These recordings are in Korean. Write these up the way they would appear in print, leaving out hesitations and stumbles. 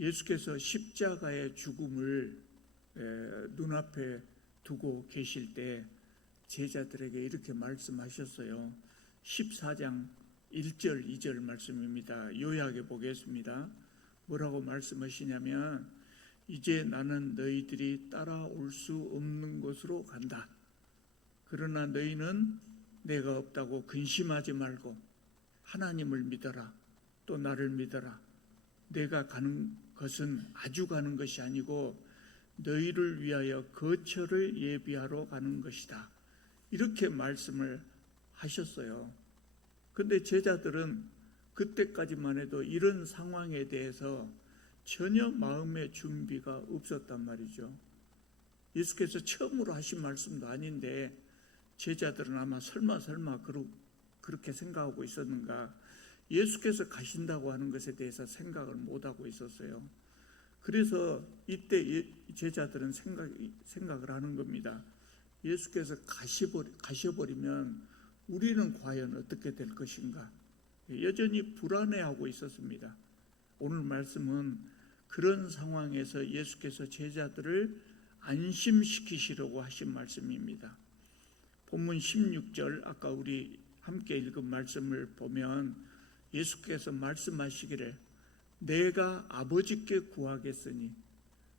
예수께서 십자가의 죽음을 눈앞에 두고 계실 때 제자들에게 이렇게 말씀하셨어요. 14장 1절 2절 말씀입니다. 요약해 보겠습니다. 뭐라고 말씀하시냐면, 이제 나는 너희들이 따라올 수 없는 곳으로 간다. 그러나 너희는 내가 없다고 근심하지 말고 하나님을 믿어라. 또 나를 믿어라. 내가 가는 것은 아주 가는 것이 아니고 너희를 위하여 거처를 예비하러 가는 것이다. 이렇게 말씀을 하셨어요. 근데 제자들은 그때까지만 해도 이런 상황에 대해서 전혀 마음의 준비가 없었단 말이죠. 예수께서 처음으로 하신 말씀도 아닌데 제자들은 아마 설마 그렇게 생각하고 있었는가. 예수께서 가신다고 하는 것에 대해서 생각을 못하고 있었어요. 그래서 이때 제자들은 생각을 하는 겁니다. 예수께서 가셔버리면 우리는 과연 어떻게 될 것인가. 여전히 불안해하고 있었습니다. 오늘 말씀은 그런 상황에서 예수께서 제자들을 안심시키시려고 하신 말씀입니다. 본문 16절 아까 우리 함께 읽은 말씀을 보면 예수께서 말씀하시기를 내가 아버지께 구하겠으니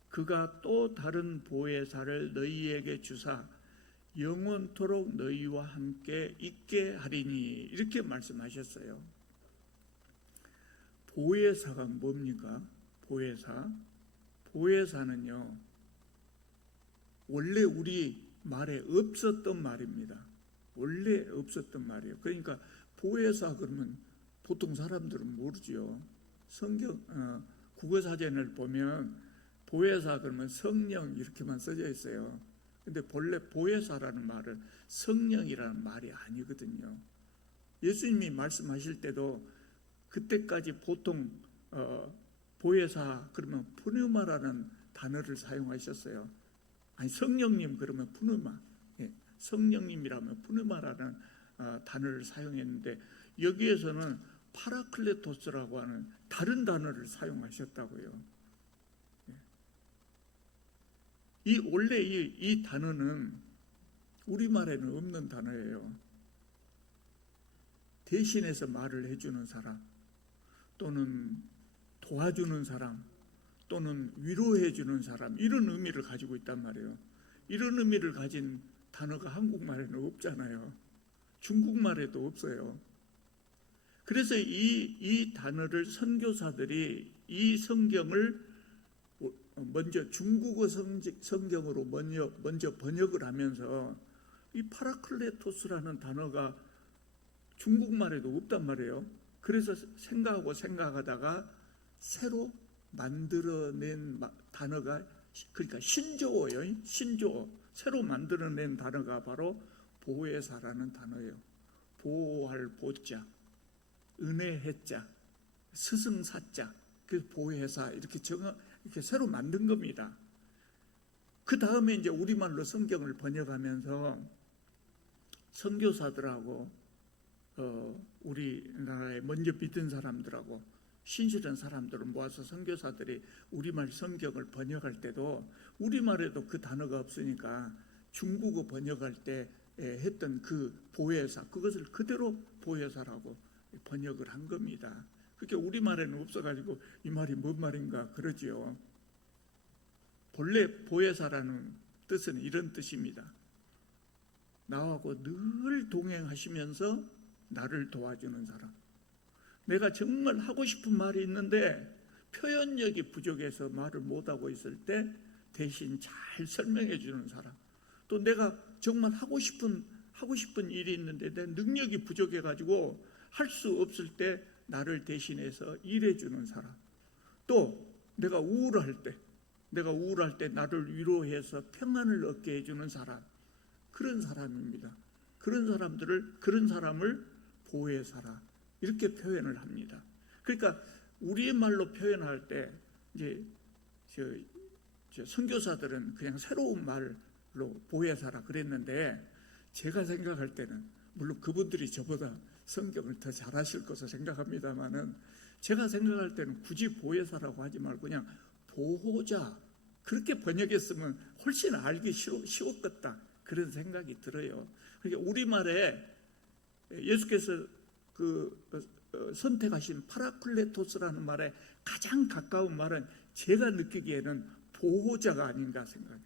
그가 또 다른 보혜사를 너희에게 주사 영원토록 너희와 함께 있게 하리니, 이렇게 말씀하셨어요. 보혜사가 뭡니까? 보혜사는요 원래 우리 말에 없었던 말입니다. 원래 없었던 말이에요. 그러니까 보혜사 그러면 보통 사람들은 모르죠. 성경 국어사전을 보면 보혜사 그러면 성령 이렇게만 써져 있어요. 근데 본래 보혜사라는 말은 성령이라는 말이 아니거든요. 예수님이 말씀하실 때도 그때까지 보통 보혜사 그러면 푸뉴마라는 단어를 사용하셨어요. 아니 성령님 그러면 푸뉴마, 성령님이라면 푸뉴마라는 단어를 사용했는데 여기에서는 파라클레토스라고 하는 다른 단어를 사용하셨다고요. 원래 이 단어는 우리말에는 없는 단어예요. 대신해서 말을 해주는 사람, 또는 도와주는 사람, 또는 위로해주는 사람, 이런 의미를 가지고 있단 말이에요. 이런 의미를 가진 단어가 한국말에는 없잖아요. 중국말에도 없어요. 그래서 이 단어를 선교사들이 이 성경을 먼저 중국어 성경으로 먼저 번역을 하면서 이 파라클레토스라는 단어가 중국말에도 없단 말이에요. 그래서 생각하다가 새로 만들어낸 단어가, 그러니까 신조어예요. 신조어. 새로 만들어낸 단어가 바로 보혜사라는 단어예요. 보호할 보자, 은혜해자, 스승사자, 그 보혜사 이렇게 새로 만든 겁니다. 그 다음에 이제 우리말로 성경을 번역하면서 선교사들하고 우리나라에 먼저 믿은 사람들하고 신실한 사람들을 모아서 선교사들이 우리말 성경을 번역할 때도 우리말에도 그 단어가 없으니까 중국어 번역할 때 했던 그 보혜사, 그것을 그대로 보혜사라고 번역을 한 겁니다. 그게 우리말에는 없어가지고 이 말이 뭔 말인가 그러지요. 본래 보혜사라는 뜻은 이런 뜻입니다. 나하고 늘 동행하시면서 나를 도와주는 사람. 내가 정말 하고 싶은 말이 있는데 표현력이 부족해서 말을 못하고 있을 때 대신 잘 설명해 주는 사람. 또 내가 정말 하고 싶은 일이 있는데 내 능력이 부족해가지고 할 수 없을 때 나를 대신해서 일해주는 사람. 또 내가 우울할 때 나를 위로해서 평안을 얻게 해주는 사람. 그런 사람입니다. 그런 사람을 보혜사라 이렇게 표현을 합니다. 그러니까 우리의 말로 표현할 때 이제 선교사들은 그냥 새로운 말로 보혜사라 그랬는데 제가 생각할 때는 물론 그분들이 저보다 성경을 더 잘하실 것으로 생각합니다만은 제가 생각할 때는 굳이 보혜사라고 하지 말고 그냥 보호자 그렇게 번역했으면 훨씬 알기 쉬웠겠다 그런 생각이 들어요. 그러니까 우리말에 예수께서 선택하신 파라클레토스라는 말에 가장 가까운 말은 제가 느끼기에는 보호자가 아닌가 생각해요.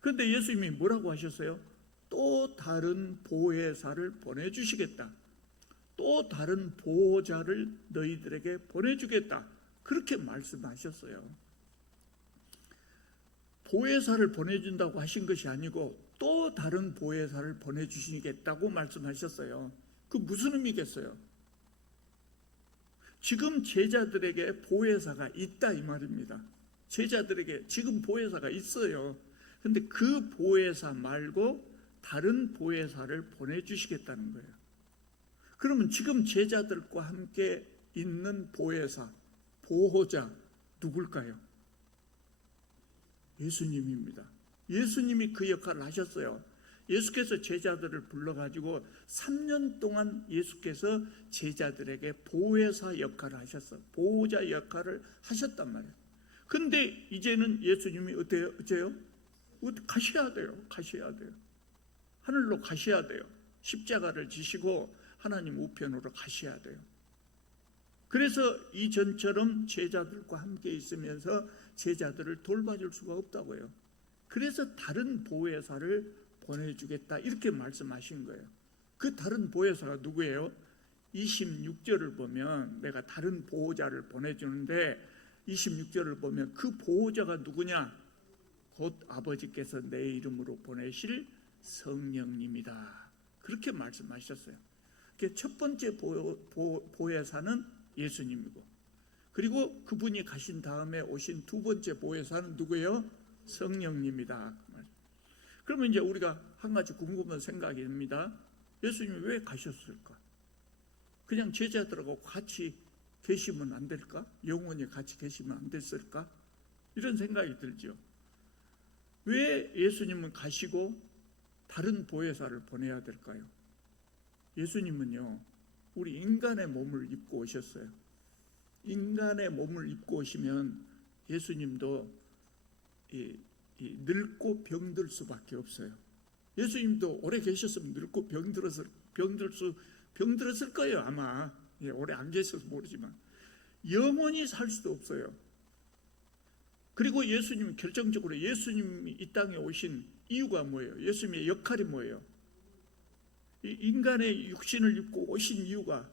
그런데 예수님이 뭐라고 하셨어요? 또 다른 보혜사를 보내주시겠다. 또 다른 보호자를 너희들에게 보내주겠다. 그렇게 말씀하셨어요. 보혜사를 보내준다고 하신 것이 아니고 또 다른 보혜사를 보내주시겠다고 말씀하셨어요. 그 무슨 의미겠어요? 지금 제자들에게 보혜사가 있다 이 말입니다. 제자들에게 지금 보혜사가 있어요. 그런데 그 보혜사 말고 다른 보혜사를 보내주시겠다는 거예요. 그러면 지금 제자들과 함께 있는 보혜사, 보호자 누굴까요? 예수님입니다. 예수님이 그 역할을 하셨어요. 예수께서 제자들을 불러가지고 3년 동안 예수께서 제자들에게 보혜사 역할을 하셨어요. 보호자 역할을 하셨단 말이에요. 근데 이제는 예수님이 어째요? 가셔야 돼요. 가셔야 돼요. 하늘로 가셔야 돼요. 십자가를 지시고 하나님 우편으로 가셔야 돼요. 그래서 이전처럼 제자들과 함께 있으면서 제자들을 돌봐줄 수가 없다고요. 그래서 다른 보혜사를 보내주겠다 이렇게 말씀하신 거예요. 그 다른 보혜사가 누구예요? 26절을 보면 내가 다른 보호자를 보내주는데 26절을 보면 그 보호자가 누구냐? 곧 아버지께서 내 이름으로 보내실 성령님이다. 그렇게 말씀하셨어요. 첫 번째 보혜사는 예수님이고 그리고 그분이 가신 다음에 오신 두 번째 보혜사는 누구예요? 성령님이다. 그러면 이제 우리가 한 가지 궁금한 생각이 듭니다. 예수님이 왜 가셨을까? 그냥 제자들하고 같이 계시면 안 될까? 영원히 같이 계시면 안 됐을까? 이런 생각이 들죠. 왜 예수님은 가시고 다른 보혜사를 보내야 될까요? 예수님은요, 우리 인간의 몸을 입고 오셨어요. 인간의 몸을 입고 오시면 예수님도 늙고 병들 수밖에 없어요. 예수님도 오래 계셨으면 늙고 병들었을 거예요 아마. 오래 안 계셔서 모르지만 영원히 살 수도 없어요. 그리고 예수님은 결정적으로 예수님이 이 땅에 오신 이유가 뭐예요? 예수님의 역할이 뭐예요? 인간의 육신을 입고 오신 이유가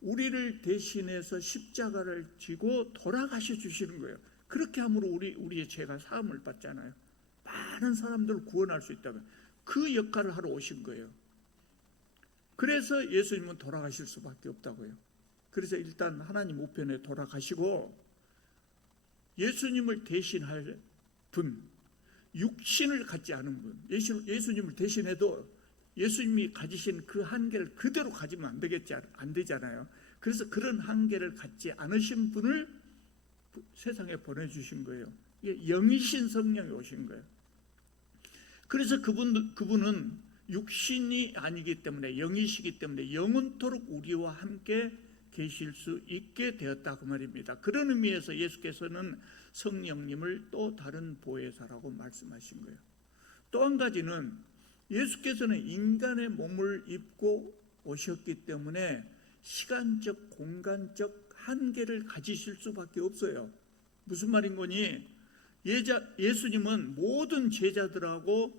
우리를 대신해서 십자가를 지고 돌아가셔 주시는 거예요. 그렇게 함으로 우리의 죄가 사함을 받잖아요. 많은 사람들을 구원할 수 있다면 그 역할을 하러 오신 거예요. 그래서 예수님은 돌아가실 수밖에 없다고요. 그래서 일단 하나님 우편에 돌아가시고 예수님을 대신할 분, 육신을 갖지 않은 분, 예수님을 대신해도 예수님이 가지신 그 한계를 그대로 가지면 안 되잖아요. 그래서 그런 한계를 갖지 않으신 분을 세상에 보내주신 거예요. 영이신 성령이 오신 거예요. 그래서 그분은 육신이 아니기 때문에 영이시기 때문에 영원토록 우리와 함께 계실 수 있게 되었다 그 말입니다. 그런 의미에서 예수께서는 성령님을 또 다른 보혜사라고 말씀하신 거예요. 또 한 가지는 예수께서는 인간의 몸을 입고 오셨기 때문에 시간적, 공간적 한계를 가지실 수밖에 없어요. 무슨 말인 거니? 예수님은 모든 제자들하고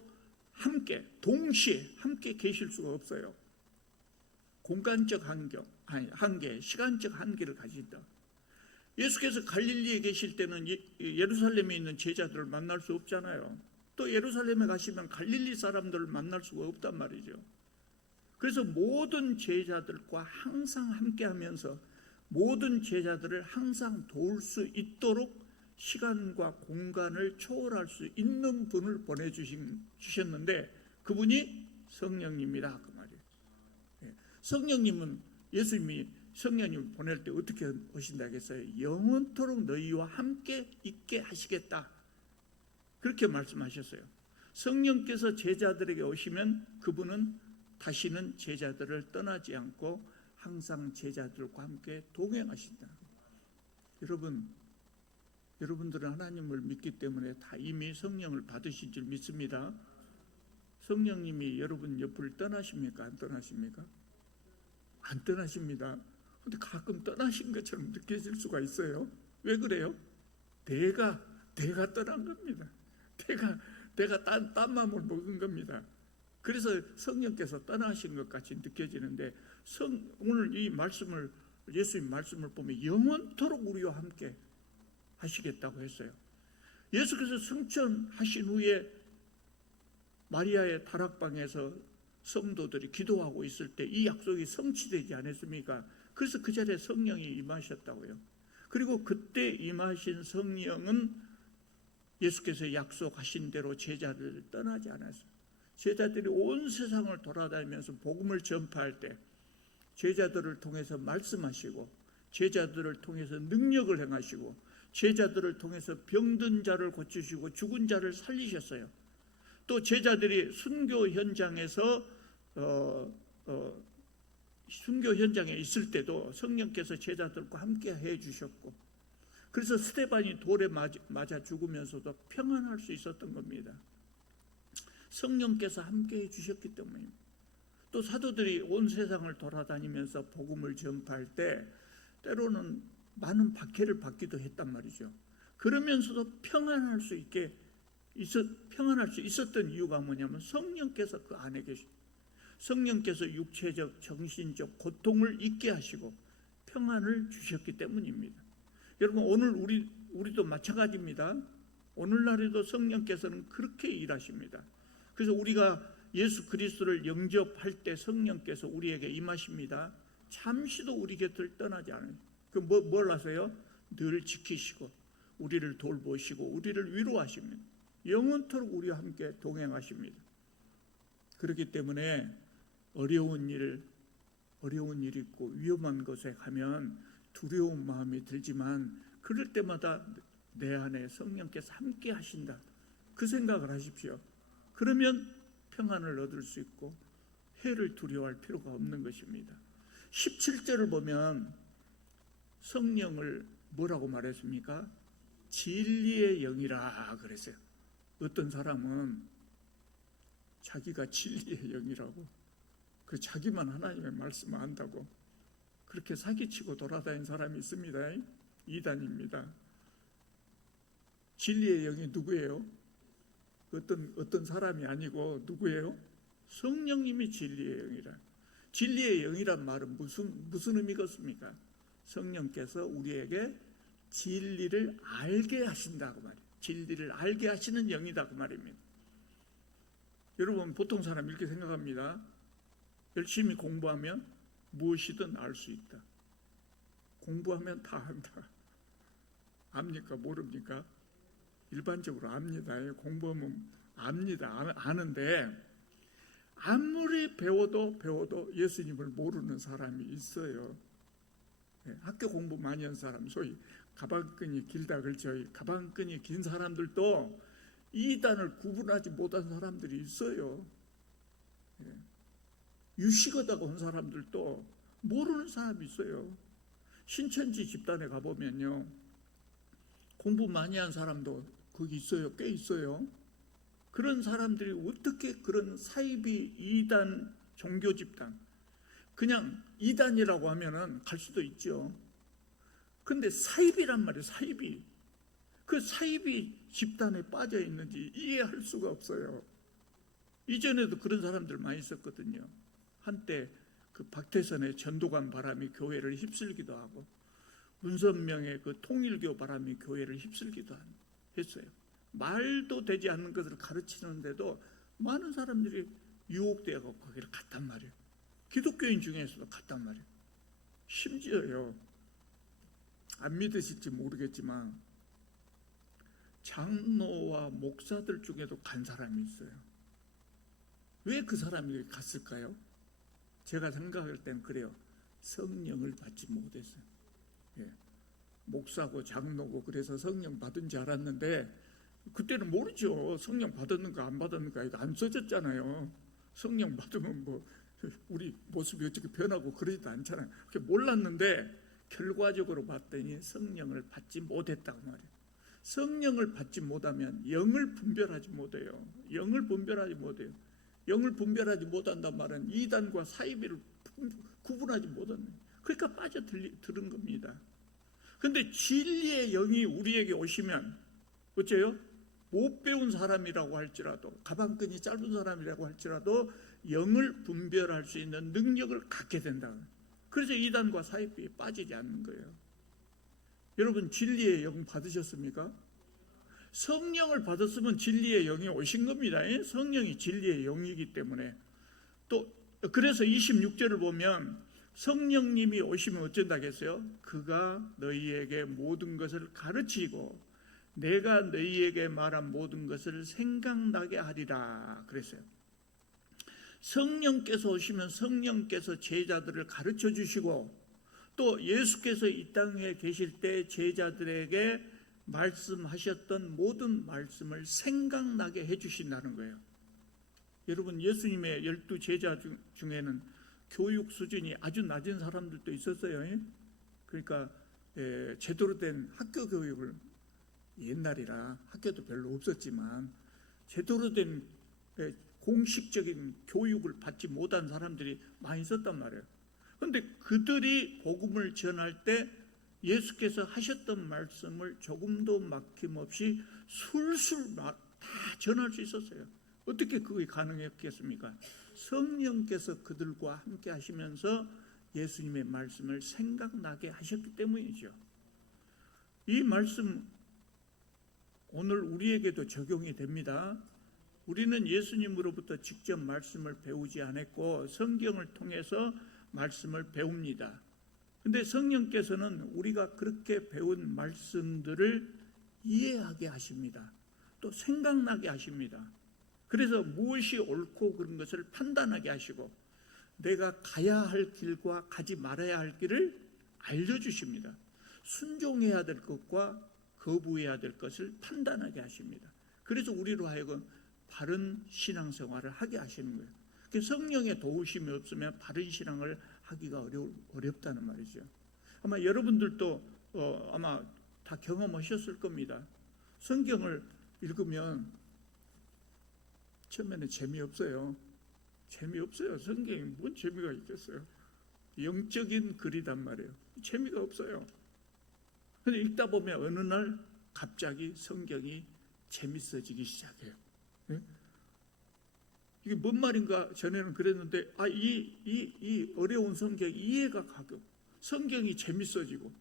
함께 동시에 함께 계실 수가 없어요. 공간적 한계, 시간적 한계를 가진다. 예수께서 갈릴리에 계실 때는 예루살렘에 있는 제자들을 만날 수 없잖아요. 또 예루살렘에 가시면 갈릴리 사람들을 만날 수가 없단 말이죠. 그래서 모든 제자들과 항상 함께하면서 모든 제자들을 항상 도울 수 있도록 시간과 공간을 초월할 수 있는 분을 보내주셨는데 그분이 성령님이다 그 말이에요. 성령님은 예수님이 성령님을 보낼 때 어떻게 오신다 했어요? 영원토록 너희와 함께 있게 하시겠다 그렇게 말씀하셨어요. 성령께서 제자들에게 오시면 그분은 다시는 제자들을 떠나지 않고 항상 제자들과 함께 동행하신다. 여러분들은 하나님을 믿기 때문에 다 이미 성령을 받으신 줄 믿습니다. 성령님이 여러분 옆을 떠나십니까? 안 떠나십니까? 안 떠나십니다. 근데 가끔 떠나신 것처럼 느껴질 수가 있어요. 왜 그래요? 내가 떠난 겁니다. 내가 딴 마음을 먹은 겁니다. 그래서 성령께서 떠나신 것 같이 느껴지는데, 오늘 이 말씀을, 예수님 말씀을 보면 영원토록 우리와 함께 하시겠다고 했어요. 예수께서 승천하신 후에 마리아의 다락방에서 성도들이 기도하고 있을 때 이 약속이 성취되지 않았습니까? 그래서 그 자리에 성령이 임하셨다고요. 그리고 그때 임하신 성령은 예수께서 약속하신 대로 제자들을 떠나지 않았어요. 제자들이 온 세상을 돌아다니면서 복음을 전파할 때 제자들을 통해서 말씀하시고, 제자들을 통해서 능력을 행하시고, 제자들을 통해서 병든 자를 고치시고 죽은 자를 살리셨어요. 또 제자들이 순교 현장에서 순교 현장에 있을 때도 성령께서 제자들과 함께 해주셨고, 그래서 스데반이 돌에 맞아 죽으면서도 평안할 수 있었던 겁니다. 성령께서 함께 해주셨기 때문입니다. 또 사도들이 온 세상을 돌아다니면서 복음을 전파할 때 때로는 많은 박해를 받기도 했단 말이죠. 그러면서도 평안할 수 있었던 이유가 뭐냐면 성령께서 그 안에 계시고, 성령께서 육체적, 정신적 고통을 잊게 하시고 평안을 주셨기 때문입니다. 여러분, 오늘 우리도 마찬가지입니다. 오늘날에도 성령께서는 그렇게 일하십니다. 그래서 우리가 예수 그리스도를 영접할 때 성령께서 우리에게 임하십니다. 잠시도 우리 곁을 떠나지 않아요. 뭘 하세요? 늘 지키시고 우리를 돌보시고 우리를 위로하십니다. 영원토록 우리와 함께 동행하십니다. 그렇기 때문에 어려운 일 있고 위험한 곳에 가면 두려운 마음이 들지만, 그럴 때마다 내 안에 성령께서 함께 하신다, 그 생각을 하십시오. 그러면 평안을 얻을 수 있고 해를 두려워할 필요가 없는 것입니다. 17절을 보면 성령을 뭐라고 말했습니까? 진리의 영이라 그랬어요. 어떤 사람은 자기가 진리의 영이라고, 그 자기만 하나님의 말씀을 안다고 그렇게 사기치고 돌아다니는 사람이 있습니다. 이단입니다. 진리의 영이 누구예요? 어떤 사람이 아니고 누구예요? 성령님이 진리의 영이라. 진리의 영이란 말은 무슨 의미겠습니까? 성령께서 우리에게 진리를 알게 하신다고 말이에요. 진리를 알게 하시는 영이다 그 말입니다. 여러분, 보통 사람 이렇게 생각합니다. 열심히 공부하면 무엇이든 알 수 있다. 공부하면 다 안다. 압니까? 모릅니까? 일반적으로 압니다. 공부하면 압니다. 아는데 아무리 배워도 예수님을 모르는 사람이 있어요. 학교 공부 많이 한 사람, 소위 가방끈이 길다 그렇죠. 가방끈이 긴 사람들도 이단을 구분하지 못한 사람들이 있어요. 유식하다고 한 사람들도 모르는 사람이 있어요. 신천지 집단에 가보면요, 공부 많이 한 사람도 거기 있어요. 꽤 있어요. 그런 사람들이 어떻게 그런 사이비 이단 종교 집단, 그냥 이단이라고 하면은 갈 수도 있죠. 근데 사이비란 말이에요. 사이비. 그 사이비 집단에 빠져 있는지 이해할 수가 없어요. 이전에도 그런 사람들 많이 있었거든요. 한때 그 박태선의 전도관 바람이 교회를 휩쓸기도 하고, 문선명의 그 통일교 바람이 교회를 휩쓸기도 했어요. 말도 되지 않는 것을 가르치는데도 많은 사람들이 유혹되어 거기를 갔단 말이에요. 기독교인 중에서도 갔단 말이에요. 심지어요, 안 믿으실지 모르겠지만 장로와 목사들 중에도 간 사람이 있어요. 왜 그 사람이 갔을까요? 제가 생각할 땐 그래요. 성령을 받지 못했어요. 목사고 장로고 그래서 성령 받은 줄 알았는데, 그때는 모르죠. 성령 받았는가 안 받았는가 안 써졌잖아요. 성령 받으면 뭐 우리 모습이 어떻게 변하고 그러지도 않잖아요. 몰랐는데 결과적으로 봤더니 성령을 받지 못했다고 말이에요. 성령을 받지 못하면 영을 분별하지 못해요. 영을 분별하지 못해요. 영을 분별하지 못한단 말은 이단과 사이비를 구분하지 못하는, 그러니까 빠져들은 겁니다. 그런데 진리의 영이 우리에게 오시면 어째요? 못 배운 사람이라고 할지라도, 가방끈이 짧은 사람이라고 할지라도 영을 분별할 수 있는 능력을 갖게 된다. 그래서 이단과 사이비에 빠지지 않는 거예요. 여러분, 진리의 영 받으셨습니까? 성령을 받았으면 진리의 영이 오신 겁니다. 성령이 진리의 영이기 때문에. 또 그래서 26절을 보면 성령님이 오시면 어쩐다겠어요? 그가 너희에게 모든 것을 가르치고 내가 너희에게 말한 모든 것을 생각나게 하리라 그랬어요. 성령께서 오시면 성령께서 제자들을 가르쳐 주시고, 또 예수께서 이 땅에 계실 때 제자들에게 말씀하셨던 모든 말씀을 생각나게 해주신다는 거예요. 여러분, 예수님의 12 제자 중에는 교육 수준이 아주 낮은 사람들도 있었어요. 그러니까 제대로 된 학교 교육을, 옛날이라 학교도 별로 없었지만 제대로 된 공식적인 교육을 받지 못한 사람들이 많이 있었단 말이에요. 그런데 그들이 복음을 전할 때 예수께서 하셨던 말씀을 조금도 막힘없이 술술 다 전할 수 있었어요. 어떻게 그게 가능했겠습니까? 성령께서 그들과 함께 하시면서 예수님의 말씀을 생각나게 하셨기 때문이죠. 이 말씀 오늘 우리에게도 적용이 됩니다. 우리는 예수님으로부터 직접 말씀을 배우지 않았고 성경을 통해서 말씀을 배웁니다. 그런데 성령께서는 우리가 그렇게 배운 말씀들을 이해하게 하십니다. 또 생각나게 하십니다. 그래서 무엇이 옳고 그런 것을 판단하게 하시고 내가 가야 할 길과 가지 말아야 할 길을 알려주십니다. 순종해야 될 것과 거부해야 될 것을 판단하게 하십니다. 그래서 우리로 하여금 바른 신앙생활을 하게 하시는 거예요. 성령의 도우심이 없으면 바른 신앙을 하기가 어렵다는 말이죠. 아마 여러분들도 아마 다 경험하셨을 겁니다. 성경을 읽으면 처음에는 재미없어요. 재미없어요. 성경이 뭔 재미가 있겠어요. 영적인 글이단 말이에요. 재미가 없어요. 그런데 읽다 보면 어느 날 갑자기 성경이 재밌어지기 시작해요. 네? 이게 뭔 말인가 전에는 그랬는데 이 어려운 성경이 이해가 가고 성경이 재밌어지고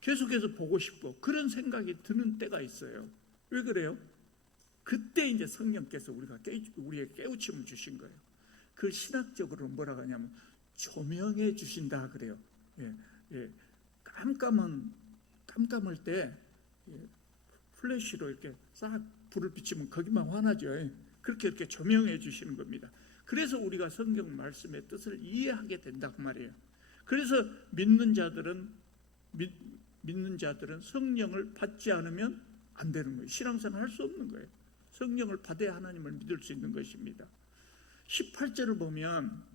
계속해서 보고 싶고 그런 생각이 드는 때가 있어요. 왜 그래요? 그때 이제 성령께서 우리에게 깨우침을 주신 거예요. 그 신학적으로 뭐라고 하냐면 조명해 주신다 그래요. 깜깜할 때 플래시로 이렇게 싹 불을 비치면 거기만 환하죠. 그렇게 이렇게 조명해 주시는 겁니다. 그래서 우리가 성경 말씀의 뜻을 이해하게 된다고 말이에요. 그래서 믿는 자들은 성령을 받지 않으면 안 되는 거예요. 신앙생활 할 수 없는 거예요. 성령을 받아야 하나님을 믿을 수 있는 것입니다. 18절을 보면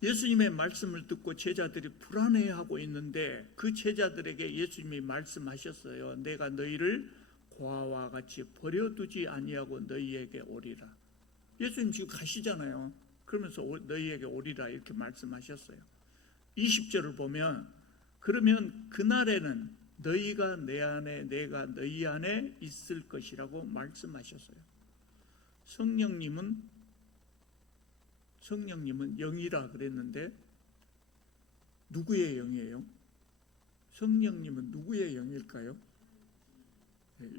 예수님의 말씀을 듣고 제자들이 불안해하고 있는데 그 제자들에게 예수님이 말씀하셨어요. 내가 너희를 고아와 같이 버려두지 아니하고 너희에게 오리라. 예수님 지금 가시잖아요. 그러면서 너희에게 오리라 이렇게 말씀하셨어요. 20절을 보면 그러면 그날에는 너희가 내 안에 내가 너희 안에 있을 것이라고 말씀하셨어요. 성령님은 영이라 그랬는데 누구의 영이에요? 성령님은 누구의 영일까요?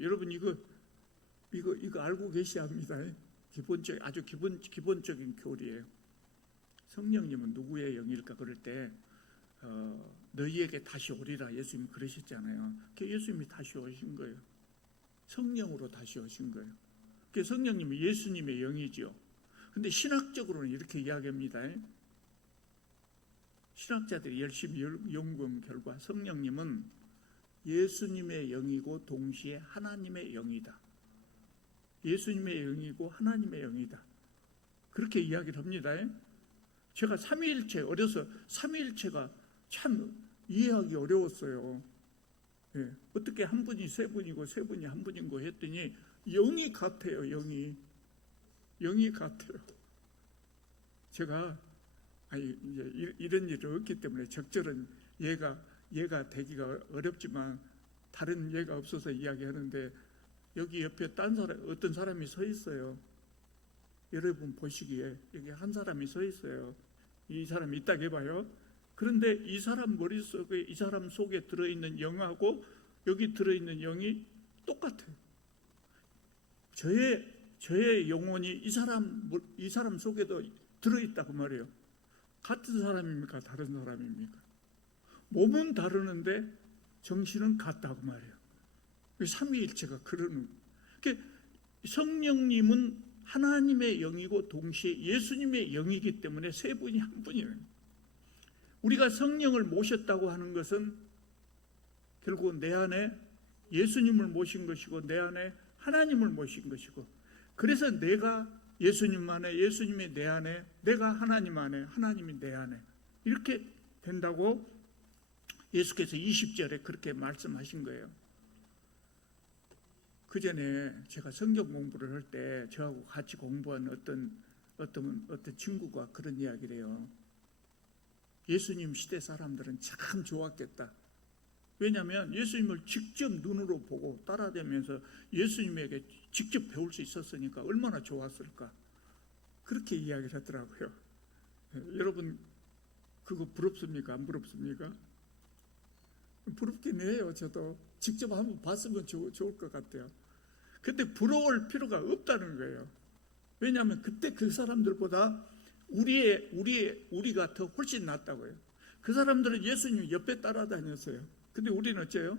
여러분 이거 알고 계셔야 합니다. 아주 기본적인 교리예요. 성령님은 누구의 영일까 그럴 때 너희에게 다시 오리라 예수님이 그러셨잖아요. 예수님이 다시 오신 거예요. 성령으로 다시 오신 거예요. 성령님은 예수님의 영이지요. 근데 신학적으로는 이렇게 이야기합니다. 신학자들이 열심히 연구한 결과 성령님은 예수님의 영이고 동시에 하나님의 영이다. 예수님의 영이고 하나님의 영이다. 그렇게 이야기를 합니다. 제가 삼위일체 어려서 삼위일체가 참 이해하기 어려웠어요. 예, 어떻게 한 분이 세 분이고 세 분이 한 분인 거 했더니 영이 같아요. 영이 같아요. 제가 이제 이런 일이 없기 때문에 적절한 예가 되기가 어렵지만 다른 예가 없어서 이야기하는데 여기 옆에 어떤 사람이 서 있어요. 여러분 보시기에 여기 한 사람이 서 있어요. 이 사람이 있다고 해봐요. 그런데 이 사람 머릿속에 이 사람 속에 들어있는 영하고 여기 들어있는 영이 똑같아요. 저의 영혼이 이 사람 속에도 들어있다고 말해요. 같은 사람입니까? 다른 사람입니까? 몸은 다르는데 정신은 같다고 말해요. 삼위일체가 그러는. 그러니까 성령님은 하나님의 영이고 동시에 예수님의 영이기 때문에 세 분이 한 분이에요. 우리가 성령을 모셨다고 하는 것은 결국 내 안에 예수님을 모신 것이고 내 안에 하나님을 모신 것이고, 그래서 내가 예수님 안에, 예수님이 내 안에, 내가 하나님 안에, 하나님이 내 안에 이렇게 된다고 예수께서 20절에 그렇게 말씀하신 거예요. 그 전에 제가 성경 공부를 할 때 저하고 같이 공부한 어떤 친구가 그런 이야기를 해요. 예수님 시대 사람들은 참 좋았겠다. 왜냐하면 예수님을 직접 눈으로 보고 따라다니면서 예수님에게 직접 배울 수 있었으니까 얼마나 좋았을까. 그렇게 이야기를 하더라고요. 여러분 그거 부럽습니까? 안 부럽습니까? 부럽긴 해요. 저도 직접 한번 봤으면 좋을 것 같아요. 근데 부러울 필요가 없다는 거예요. 왜냐하면 그때 그 사람들보다 우리가 더 훨씬 낫다고요. 그 사람들은 예수님 옆에 따라다녔어요. 근데 우리는 어째요?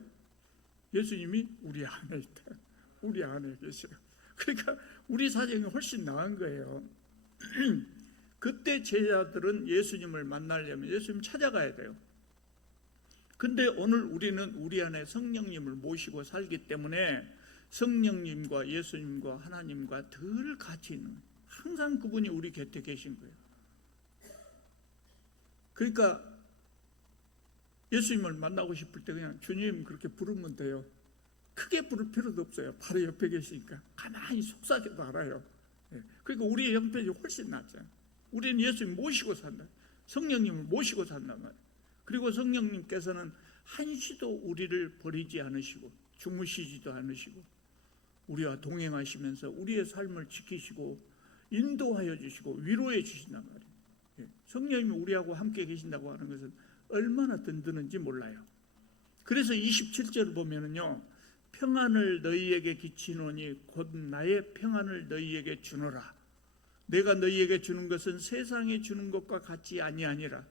예수님이 우리 안에 있다. 우리 안에 계셔요. 그러니까 우리 사정이 훨씬 나은 거예요. 그때 제자들은 예수님을 만나려면 예수님 찾아가야 돼요. 근데 오늘 우리는 우리 안에 성령님을 모시고 살기 때문에 성령님과 예수님과 하나님과 늘 같이 있는, 항상 그분이 우리 곁에 계신 거예요. 그러니까 예수님을 만나고 싶을 때 그냥 주님 그렇게 부르면 돼요. 크게 부를 필요도 없어요. 바로 옆에 계시니까 가만히 속삭여도 알아요. 그러니까 우리의 형편이 훨씬 낫잖아요. 우리는 예수님 모시고 산다. 성령님을 모시고 산단 말이에요. 그리고 성령님께서는 한시도 우리를 버리지 않으시고 주무시지도 않으시고 우리와 동행하시면서 우리의 삶을 지키시고 인도하여 주시고 위로해 주신단 말이에요. 성령님이 우리하고 함께 계신다고 하는 것은 얼마나 든든한지 몰라요. 그래서 27절을 보면은요, 평안을 너희에게 끼치노니 곧 나의 평안을 너희에게 주노라. 내가 너희에게 주는 것은 세상에 주는 것과 같이 아니하니라.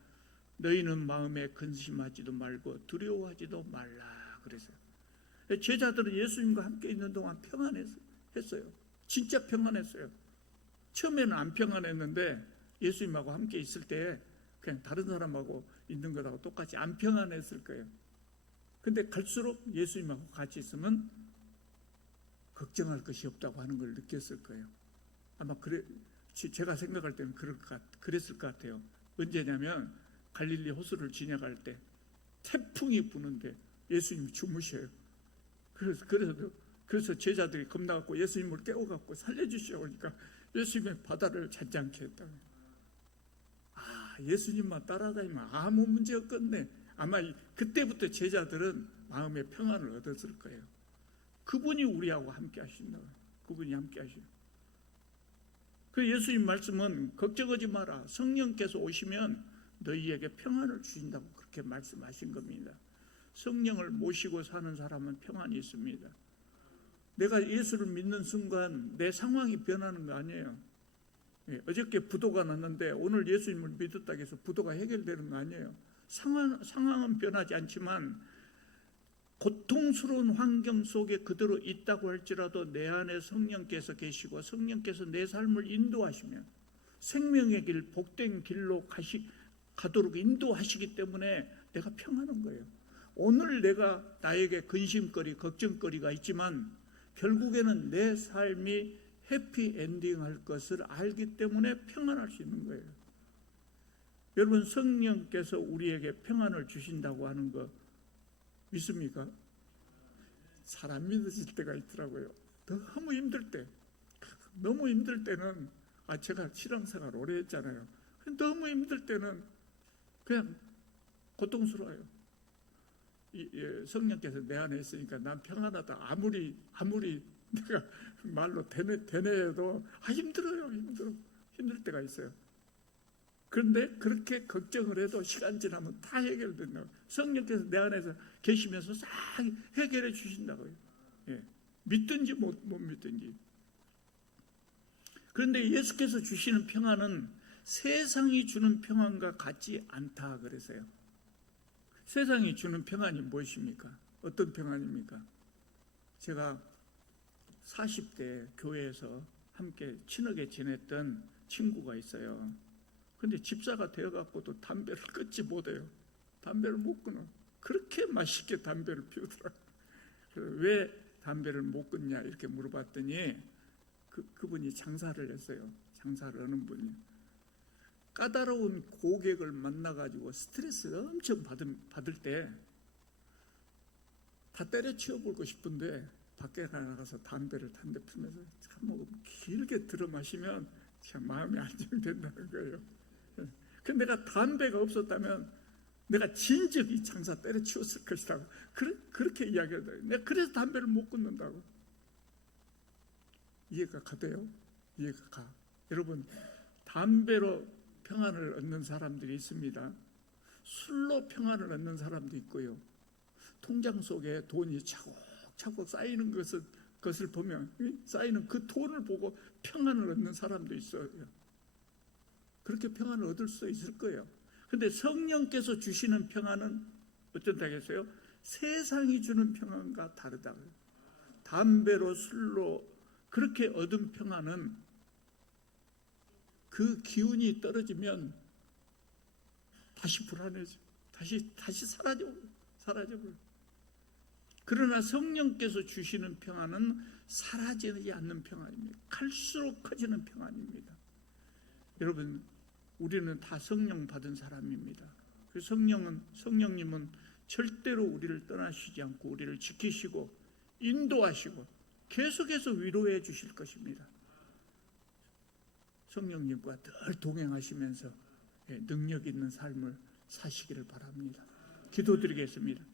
너희는 마음에 근심하지도 말고 두려워하지도 말라. 그래서 제자들은 예수님과 함께 있는 동안 평안했어요. 진짜 평안했어요. 처음에는 안 평안했는데 예수님하고 함께 있을 때 그냥 다른 사람하고 있는 것하고 똑같이 안 평안했을 거예요. 근데 갈수록 예수님하고 같이 있으면 걱정할 것이 없다고 하는 걸 느꼈을 거예요. 아마 제가 생각할 때는 그랬을 것 같아요. 언제냐면 갈릴리 호수를 지나갈 때 태풍이 부는데 예수님이 주무셔요. 그래서 제자들이 겁나갖고 예수님을 깨워갖고 살려주시오. 그러니까 예수님의 바다를 잔잔케 했다. 예수님만 따라다니면 아무 문제 없겠네. 아마 그때부터 제자들은 마음의 평안을 얻었을 거예요. 그분이 우리하고 함께 하신다고. 그분이 함께 하시고. 그 예수님 말씀은 걱정하지 마라. 성령께서 오시면 너희에게 평안을 주신다고 그렇게 말씀하신 겁니다. 성령을 모시고 사는 사람은 평안이 있습니다. 내가 예수를 믿는 순간 내 상황이 변하는 거 아니에요. 어저께 부도가 났는데 오늘 예수님을 믿었다고 해서 부도가 해결되는 거 아니에요. 상황은 변하지 않지만 고통스러운 환경 속에 그대로 있다고 할지라도 내 안에 성령께서 계시고 성령께서 내 삶을 인도하시면 생명의 길, 복된 길로 가도록 인도하시기 때문에 내가 평안한 거예요. 오늘 나에게 근심거리, 걱정거리가 있지만 결국에는 내 삶이 해피 엔딩할 것을 알기 때문에 평안할 수 있는 거예요. 여러분, 성령께서 우리에게 평안을 주신다고 하는 거 믿습니까? 잘 안 믿어질 때가 있더라고요. 너무 힘들 때, 너무 힘들 때는, 제가 신앙생활 오래 했잖아요. 너무 힘들 때는 그냥 고통스러워요. 성령께서 내 안에 있으니까 난 평안하다. 아무리 내가 말로 되뇌어도 힘들어요. 힘들 때가 있어요. 그런데 그렇게 걱정을 해도 시간 지나면 다 해결된다고. 성령께서 내 안에서 계시면서 싹 해결해 주신다고요. 예. 믿든지 못 믿든지. 그런데 예수께서 주시는 평안은 세상이 주는 평안과 같지 않다 그래서요. 세상이 주는 평안이 무엇입니까? 어떤 평안입니까? 제가 40대 교회에서 함께 친하게 지냈던 친구가 있어요. 근데 집사가 되어갖고도 담배를 끊지 못해요. 담배를 못 끊어. 그렇게 맛있게 담배를 피우더라고요. 왜 담배를 못 끊냐 이렇게 물어봤더니 그분이 장사를 했어요. 장사를 하는 분이. 까다로운 고객을 만나가지고 스트레스를 엄청 받을 때 다 때려치워보고 싶은데 밖에 나가서 담배를 피우면서 참 길게 들어 마시면 참 마음이 안정된다는 거예요. 근데 내가 담배가 없었다면 내가 진즉 이 장사 때려치웠을 것이라고 그렇게 이야기하더라고요. 내가 그래서 담배를 못 끊는다고. 이해가 가돼요? 이해가 가. 여러분, 담배로 평안을 얻는 사람들이 있습니다. 술로 평안을 얻는 사람도 있고요. 통장 속에 돈이 차곡차곡 쌓이는 것을 보면, 쌓이는 그 돈을 보고 평안을 얻는 사람도 있어요. 그렇게 평안을 얻을 수 있을 거예요. 근데 성령께서 주시는 평안은 어쩐다겠어요? 세상이 주는 평안과 다르다고요. 담배로 술로 그렇게 얻은 평안은 그 기운이 떨어지면 다시 불안해져. 다시 사라져버려. 그러나 성령께서 주시는 평안은 사라지지 않는 평안입니다. 갈수록 커지는 평안입니다. 여러분, 우리는 다 성령 받은 사람입니다. 그 성령님은 절대로 우리를 떠나시지 않고 우리를 지키시고 인도하시고 계속해서 위로해 주실 것입니다. 성령님과 늘 동행하시면서 능력 있는 삶을 사시기를 바랍니다. 기도드리겠습니다.